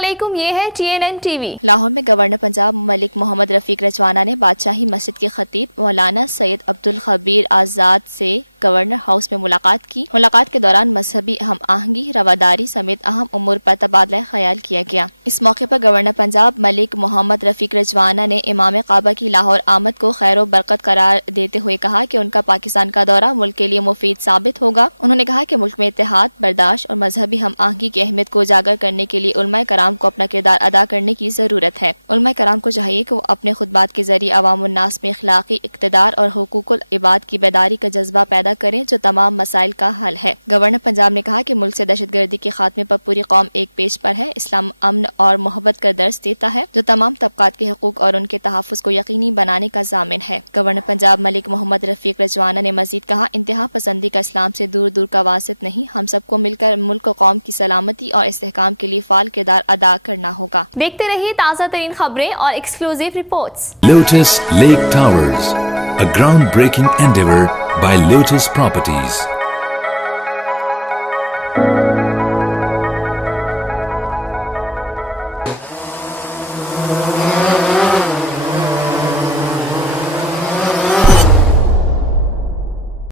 अस्सलामुअलैकुम, ये है TNN TV। लाहौर में गवर्नर पंजाब मलिक मोहम्मद रफीक रजवाना ने बादशाही मस्जिद के खतीब मौलाना सैयद अब्दुल खबीर आज़ाद से गवर्नर हाउस में मुलाकात की। मुलाकात के दौरान मजहबी हम आहंगी, रवादारी समेत अहम उमूर पर तबादला ख्याल किया गया। इस मौके पर गवर्नर पंजाब मलिक मोहम्मद रफीक रजवाना ने इमाम काबा की लाहौर आमद को खैर व बरकत करार देते हुए कहा कि उनका पाकिस्तान का दौरा मुल्क के लिए मुफीद साबित होगा। उन्होंने कहा कि मुल्क में इत्तेहाद, बर्दाश्त और मजहबी हम आहंगी की अहमियत को उजागर करने के लिए उलमाए कराम को अपना किरदार अदा करने की ज़रूरत है। उलमाए कराम को चाहिए कि वो अपने खुतबात के जरिए अवाम उन्नास में इखलाकी, इक़्तिदार और हुकूकुल इबाद की बेदारी का जज्बा पैदा करें जो तमाम मसाइल का हल है। गवर्नर पंजाब ने कहा कि मुल्क से दहशतगर्दी के खात्मे पर पूरी कौम एक पेज पर है। इस्लाम अमन और मोहब्बत का दर्स देता है जो तमाम तबकात के हकूक और उनके तहफ़्फ़ुज़ को यकीनी बनाने का ज़ामिन है। गवर्नर पंजाब मलिक मोहम्मद रफीक रजवाना ने मज़ीद कहा, इंतहा पसंदी का इस्लाम से दूर दूर का वासित नहीं, हम सबको मिलकर मुल्क और कौम की सलामती और इस्तेहकाम के लिए फ़ाल किरदार अदा करना होगा। देखते रहिए ताज़ा तरीन खबरें और exclusive reports. Lotus Lake Towers, a groundbreaking endeavor by Lotus Properties.